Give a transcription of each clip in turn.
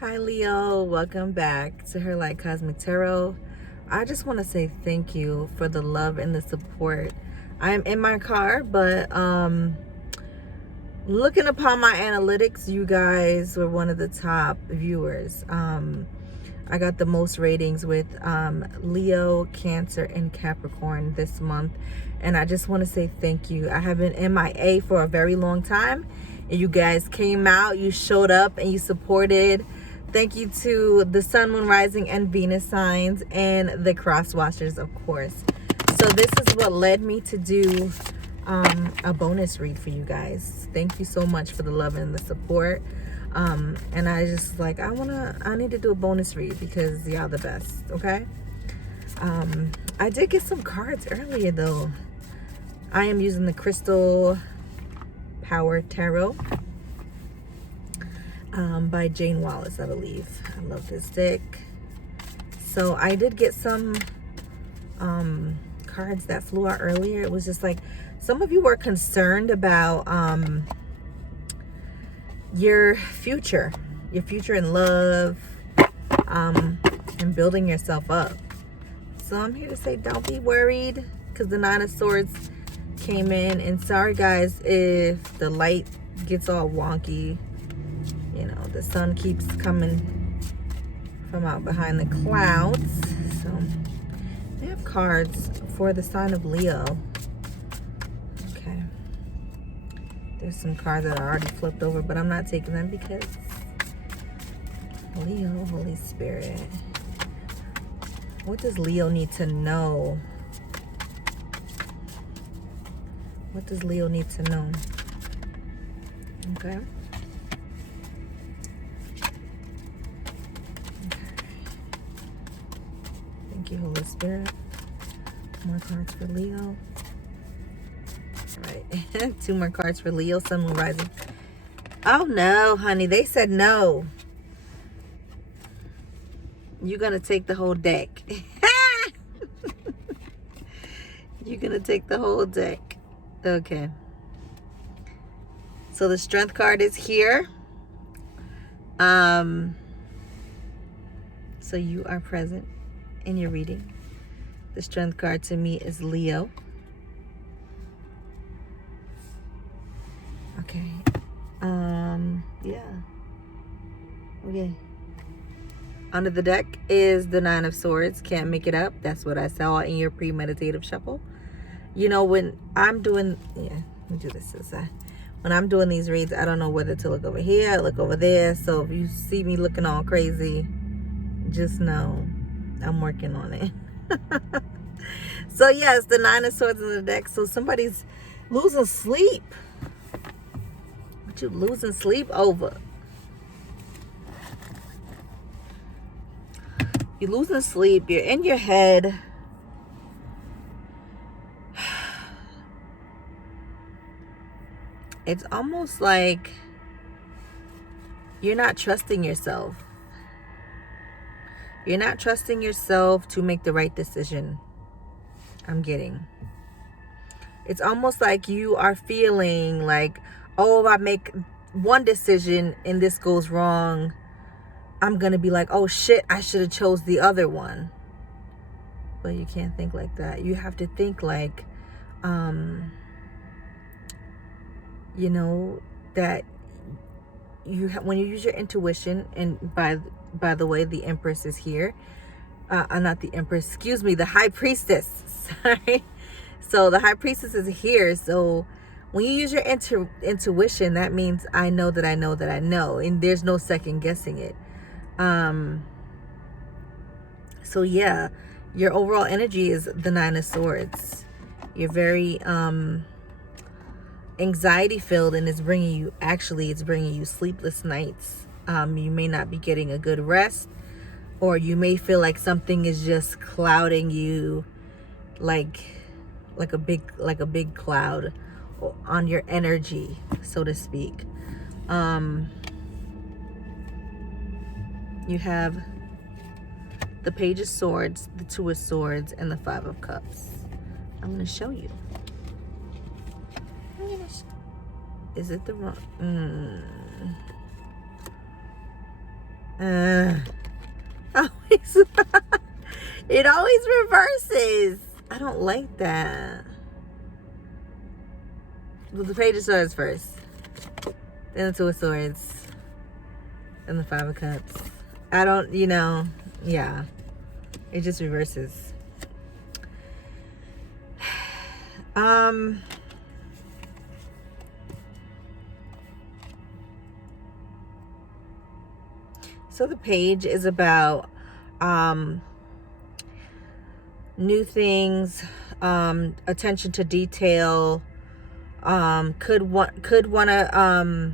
Hi Leo, welcome back to Her Light Cosmic Tarot. I just want to say thank you for the love and the support. I am in my car, but looking upon my analytics, you guys were one of the top viewers. I got the most ratings with Leo, Cancer, and Capricorn this month, and I just want to say thank you. I have been MIA for a very long time, and you guys came out, you showed up, and you supported. Thank you to the Sun, Moon, Rising, and Venus signs, and the cross watchers, of course. So this is what led me to do a bonus read for you guys. Thank you so much for the love and the support. And I just like, I need to do a bonus read because y'all the best, okay? I did get some cards earlier though. I am using the Crystal Power Tarot by Jane Wallace, I believe. I love this deck. So I did get some cards that flew out earlier. It was just like, some of you were concerned about your future in love, and building yourself up. So I'm here to say, don't be worried, because the Nine of Swords came in. And sorry guys if the light gets all wonky. You know, the sun keeps coming from out behind the clouds. So we have cards for the sign of Leo. Okay. There's some cards that are already flipped over, but I'm not taking them because Leo, Holy Spirit. What does Leo need to know? What does Leo need to know? Okay. Thank you, Holy Spirit. More cards for Leo. All right. 2 more cards for Leo, Sun, Moon, Rising. Oh no, honey. They said no. You're going to take the whole deck. You're going to take the whole deck. Okay. So the Strength card is here. So you are present in your reading. The Strength card to me is Leo. Okay. Yeah. Okay. Under the deck is the Nine of Swords. Can't make it up. That's what I saw in your premeditative shuffle. You know, when I'm doing, let me do this. When I'm doing these reads, I don't know whether to look over here, look over there. So if you see me looking all crazy, just know I'm working on it. So yes, the Nine of Swords in the deck. So somebody's losing sleep. What you losing sleep over? You're losing sleep. You're in your head. It's almost like you're not trusting yourself. You're not trusting yourself to make the right decision. I'm getting. It's almost like you are feeling like, oh, if I make one decision and this goes wrong, I'm going to be like, oh shit, I should have chose the other one. But you can't think like that. You have to think like, you know, that when you use your intuition, and by the way, the Empress is here. Not the Empress, excuse me, the High Priestess. Sorry. So the High Priestess is here. So when you use your intuition, that means I know that I know that I know, and there's no second guessing it. So yeah, your overall energy is the Nine of Swords. You're very anxiety filled, and it's bringing you sleepless nights. You may not be getting a good rest, or you may feel like something is just clouding you, like a big cloud on your energy, so to speak. You have the Page of Swords, the Two of Swords, and the Five of Cups. I'm going to show you. Is it the wrong? Always, it always reverses. I don't like that. Well, the Page of Swords first, then the Two of Swords, then the Five of Cups. I don't, yeah, it just reverses. So the Page is about new things, attention to detail. Could want to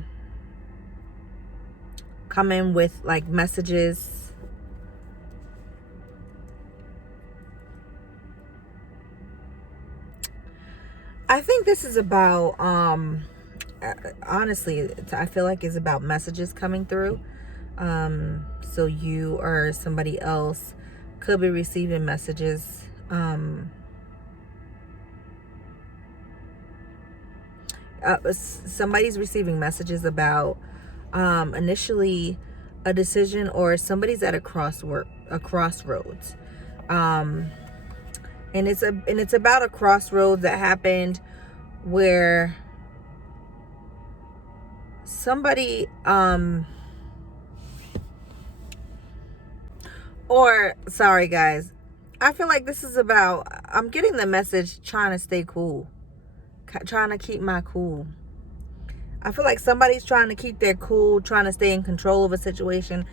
come in with like messages. I think this is about honestly, I feel like it's about messages coming through. So you or somebody else could be receiving messages. Somebody's receiving messages about initially a decision, or somebody's at a crossroads. And it's about a crossroads that happened where somebody or sorry guys, I feel like this is about, I'm getting the message, trying to stay cool, trying to keep my cool. I feel like somebody's trying to keep their cool, trying to stay in control of a situation,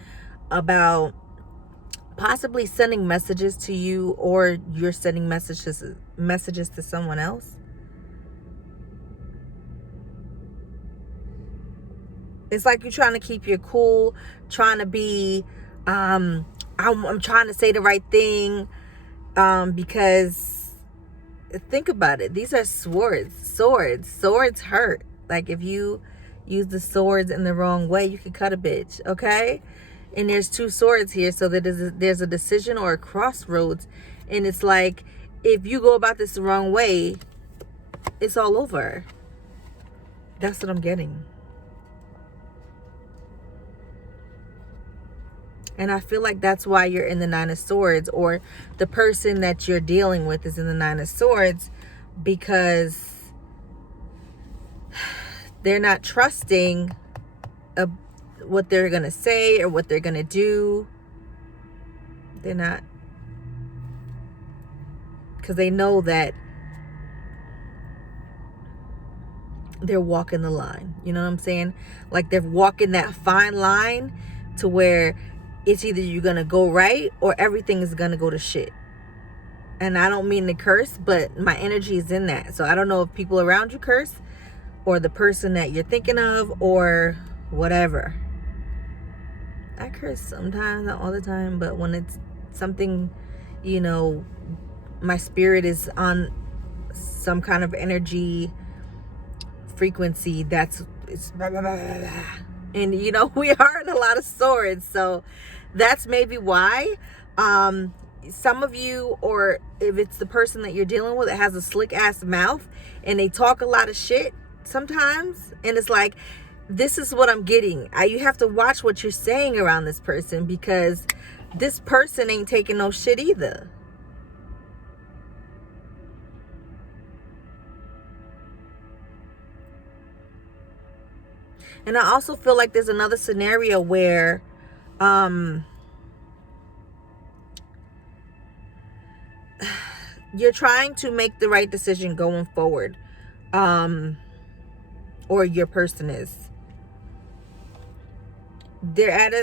about possibly sending messages to you, or you're sending messages to someone else. It's like you're trying to keep your cool, trying to be I'm trying to say the right thing, because think about it, these are swords hurt. Like if you use the swords in the wrong way, you could cut a bitch, okay? And there's two swords here, so that there's a decision or a crossroads, and it's like if you go about this the wrong way, it's all over. That's what I'm getting. And I feel like that's why you're in the Nine of Swords, or the person that you're dealing with is in the Nine of Swords, because they're not trusting what they're going to say or what they're going to do. They're not, because they know that they're walking the line. You know what I'm saying? Like they're walking that fine line to where it's either you're going to go right or everything is going to go to shit. And I don't mean to curse, but my energy is in that. So I don't know if people around you curse, or the person that you're thinking of, or whatever. I curse sometimes, not all the time, but when it's something, my spirit is on some kind of energy frequency, it's blah, blah, blah, blah, blah. And we are in a lot of swords, so that's maybe why. Some of you, or if it's the person that you're dealing with, that has a slick ass mouth and they talk a lot of shit sometimes, and it's like, this is what I'm getting. You have to watch what you're saying around this person, because this person ain't taking no shit either. And I also feel like there's another scenario where you're trying to make the right decision going forward, or your person is. They're at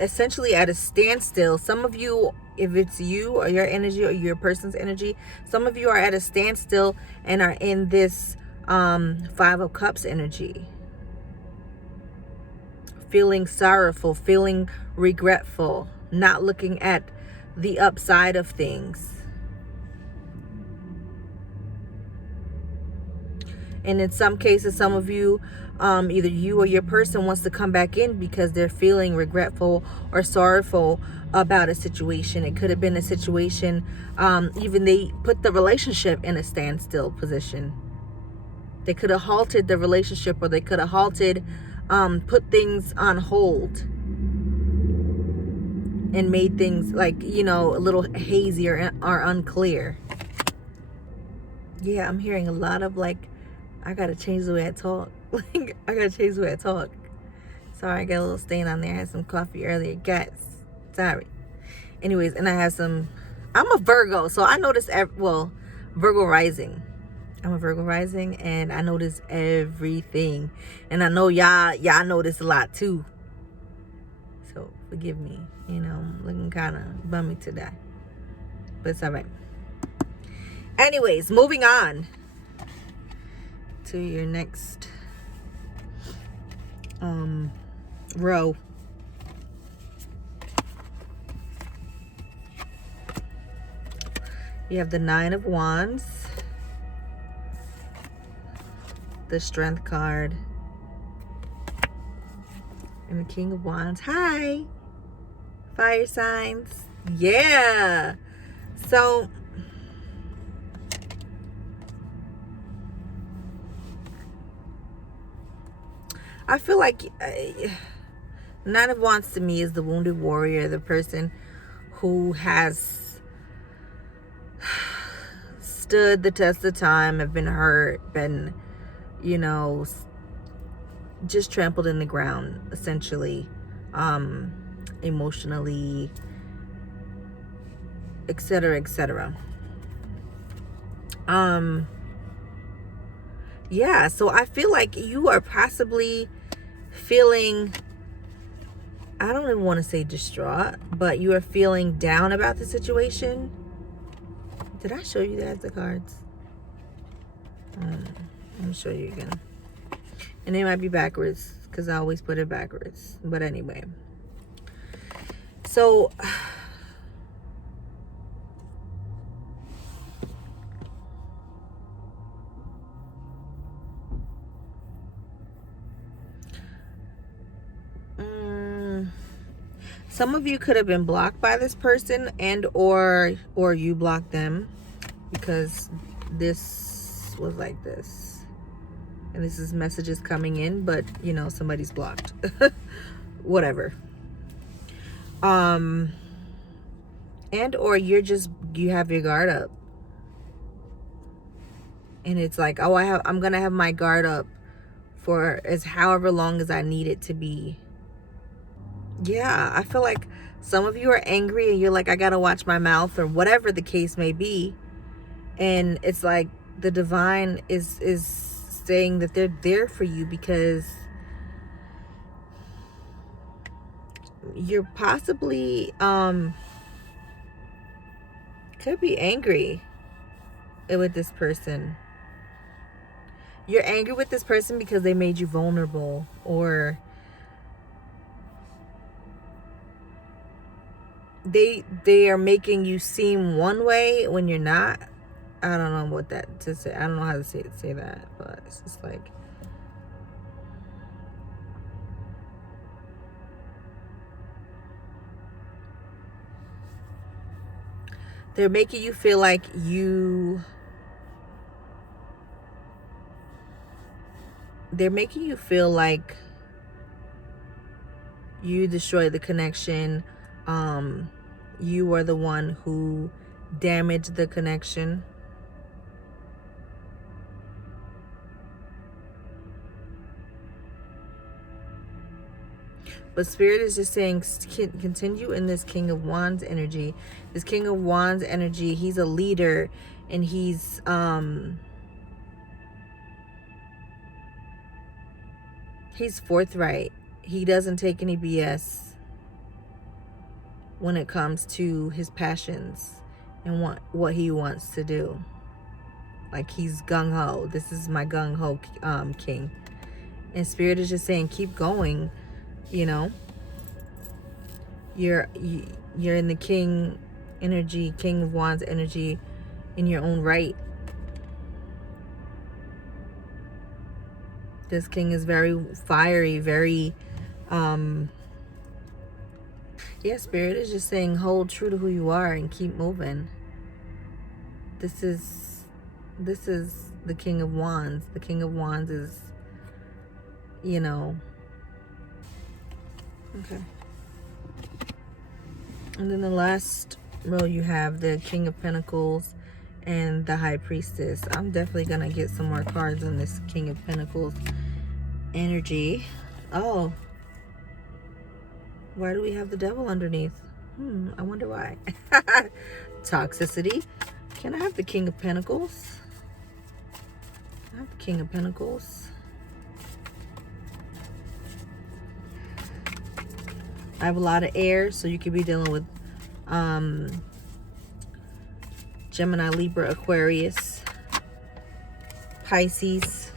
essentially at a standstill. Some of you, if it's you or your energy or your person's energy, some of you are at a standstill and are in this Five of Cups energy. Feeling sorrowful, feeling regretful, not looking at the upside of things. And in some cases, some of you, either you or your person wants to come back in because they're feeling regretful or sorrowful about a situation. It could have been a situation, even they put the relationship in a standstill position. They could have halted the relationship, or they could have halted, put things on hold. and made things like, you know, a little hazy or unclear. Yeah, I'm hearing a lot of like, I gotta change the way I talk. Like, I gotta change the way I talk. Sorry, I got a little stain on there. I had some coffee earlier. Guys, sorry. Anyways, and I have some, I'm a Virgo, so I notice, well, Virgo rising. I'm a Virgo rising, and I notice everything. And I know y'all notice a lot too. So forgive me. You know, I'm looking kind of bummy today. But it's all right. Anyways, moving on to your next row. You have the Nine of Wands, the Strength card, and the King of Wands. Hi, fire signs. Yeah. So I feel like Nine of Wands to me is the wounded warrior, the person who has stood the test of time, have been hurt, been, you know, just trampled in the ground, essentially, emotionally, etc., etc. Yeah, so I feel like you are possibly feeling, I don't even want to say distraught, but you are feeling down about the situation. Did I show you that, the cards? Let me show you again. And they might be backwards because I always put it backwards. But anyway. So some of you could have been blocked by this person, and or you blocked them, because this was like this. And this is messages coming in, but you know, somebody's blocked. Whatever. And or you have your guard up. And it's like, oh, I'm gonna have my guard up for as however long as I need it to be. Yeah, I feel like some of you are angry and you're like, I gotta watch my mouth, or whatever the case may be. And it's like the divine is saying that they're there for you, because you're possibly could be angry with this person. You're angry with this person because they made you vulnerable, or they are making you seem one way when you're not. I don't know what that to say. I don't know how to say that, but it's just like, they're making you feel like you destroyed the connection. You are the one who damaged the connection. But Spirit is just saying, continue in this King of Wands energy. This King of Wands energy, he's a leader, and he's forthright. He doesn't take any BS when it comes to his passions and what he wants to do. Like, he's gung-ho. This is my gung-ho king. And Spirit is just saying, keep going. You know, you're in the king energy, King of Wands energy, in your own right. This king is very fiery, very yeah, Spirit is just saying, hold true to who you are and keep moving. This is the King of Wands. The King of Wands is, you know, okay. And then the last row you have the King of Pentacles and the High Priestess. I'm definitely gonna get some more cards on this King of Pentacles energy. Oh, why do we have the Devil underneath? I wonder why. Toxicity. Can I have the King of Pentacles? I have the King of Pentacles. I have a lot of air, so you could be dealing with Gemini, Libra, Aquarius, Pisces,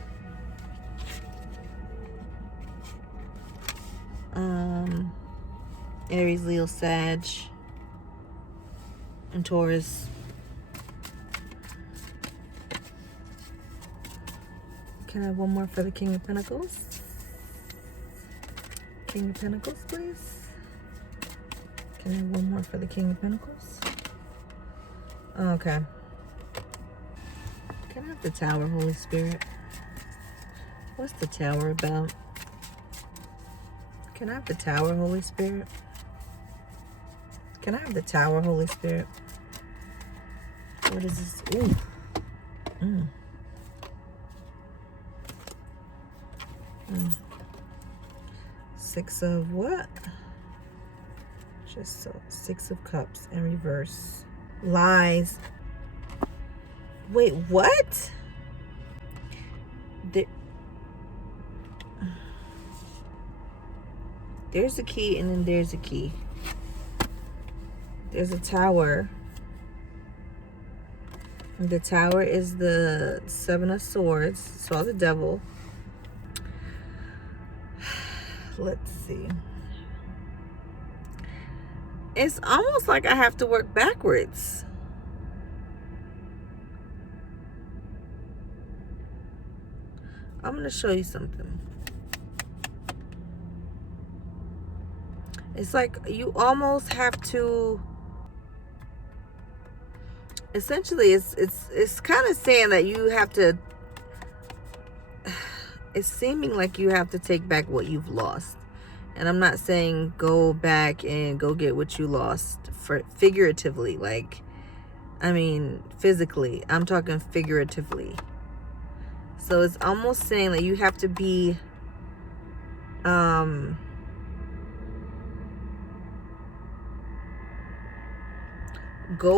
Aries, Leo, Sag, and Taurus. Can I have one more for the King of Pentacles? King of Pentacles, please. Can I have one more for the King of Pentacles? Okay. Can I have the Tower, Holy Spirit? What's the Tower about? Can I have the Tower, Holy Spirit? Can I have the Tower, Holy Spirit? What is this? Ooh. Six of what? Just so. Six of Cups in reverse. Lies. Wait, what? There's a key and then there's a key. There's a Tower. The Tower is the Seven of Swords. So the Devil. Let's see. It's almost like I have to work backwards. I'm going to show you something. It's like you almost have to, essentially it's kind of saying that you have to, it's seeming like you have to take back what you've lost. And I'm not saying go back and go get what you lost for figuratively, like, I mean, physically. I'm talking figuratively. So it's almost saying that you have to be, go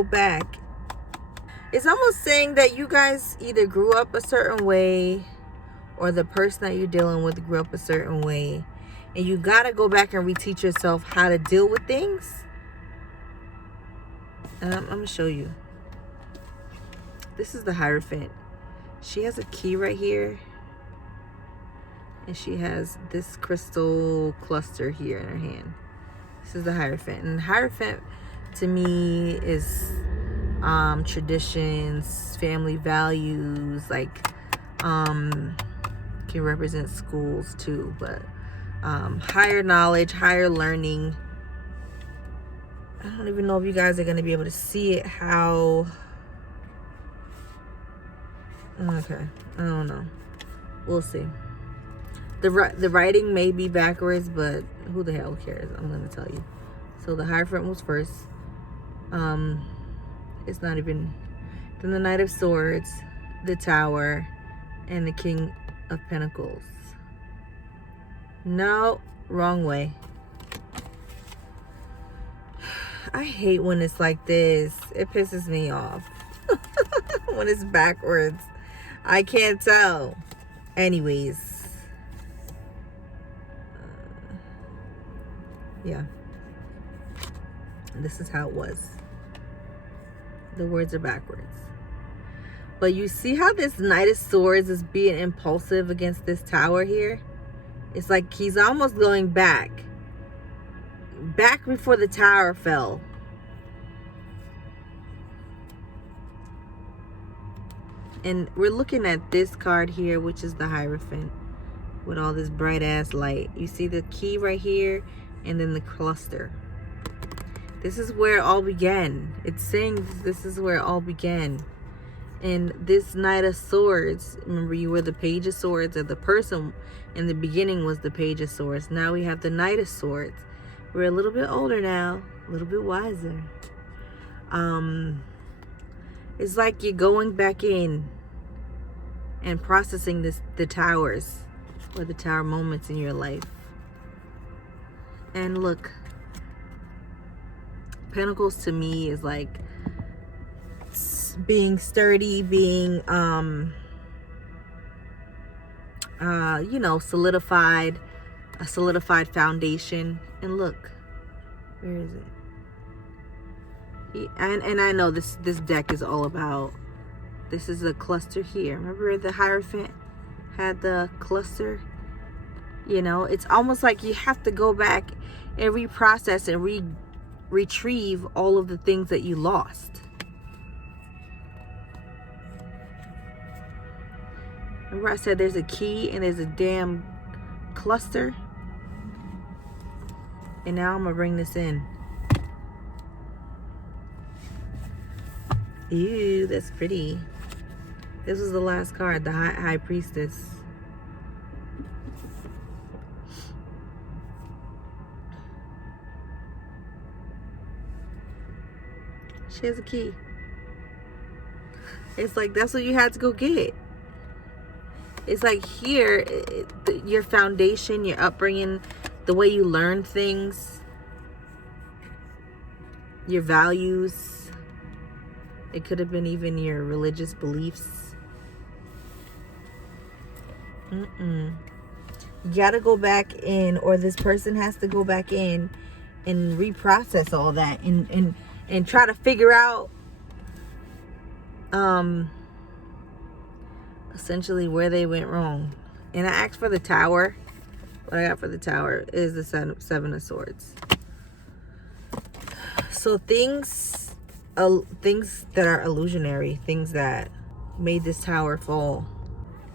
back. It's almost saying that you guys either grew up a certain way or the person that you're dealing with grew up a certain way. And you got to go back and reteach yourself how to deal with things. And I'm going to show you. This is the Hierophant. She has a key right here. And she has this crystal cluster here in her hand. This is the Hierophant. And Hierophant, to me, is traditions, family values, like can represent schools too, but higher knowledge, higher learning. I don't even know if you guys are going to be able to see it. How? Okay, I don't know. We'll see. The writing may be backwards, but who the hell cares? I'm going to tell you. So the Hierophant was first. It's not even. Then the Knight of Swords, the Tower, and the King of Pentacles. No, wrong way. I hate when it's like this. It pisses me off. When it's backwards. I can't tell. Anyways. Yeah. This is how it was. The words are backwards. But you see how this Knight of Swords is being impulsive against this Tower here? It's like he's almost going back. Back before the Tower fell. And we're looking at this card here, which is the Hierophant. With all this bright ass light. You see the key right here? And then the cluster. This is where it all began. It's saying this is where it all began. And this Knight of Swords, remember you were the Page of Swords, or the person in the beginning was the Page of Swords. Now we have the Knight of Swords. We're a little bit older now. a little bit wiser. It's like you're going back in and processing the towers or the tower moments in your life. And look, Pentacles to me is like being sturdy, being you know, solidified, a solidified foundation. And look, where is it? And I know this deck is all about, this is a cluster here. Remember the Hierophant had the cluster? You know, it's almost like you have to go back and reprocess and retrieve all of the things that you lost. Remember I said there's a key and there's a damn cluster? And now I'm gonna bring this in. Ew, that's pretty. This was the last card, the High Priestess. She has a key. It's like that's what you had to go get. It's like here, your foundation, your upbringing, the way you learn things, your values. It could have been even your religious beliefs. You gotta go back in, or this person has to go back in and reprocess all that and try to figure out essentially where they went wrong. And I asked for the Tower. What I got for the Tower is the Seven of Swords. So things that are illusionary, things that made this tower fall.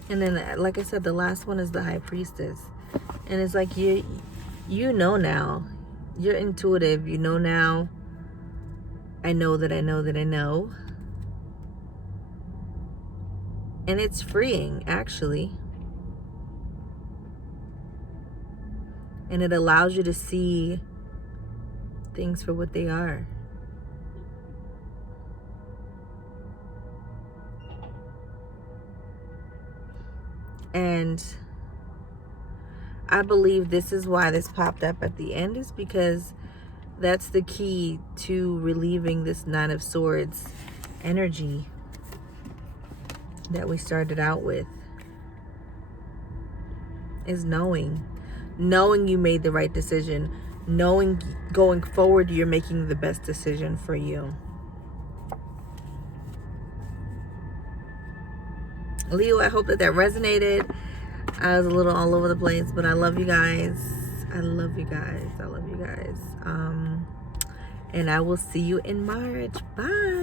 And then, like I said, the last one is the High Priestess. And it's like you know now. You're intuitive. You know now. I know that I know that I know. And it's freeing, actually. And it allows you to see things for what they are. And I believe this is why this popped up at the end, is because that's the key to relieving this Nine of Swords energy that we started out with, is knowing you made the right decision, knowing going forward you're making the best decision for you. Leo, I hope that resonated. I was a little all over the place, but I love you guys. I love you guys. I love you guys. And I will see you in March. Bye.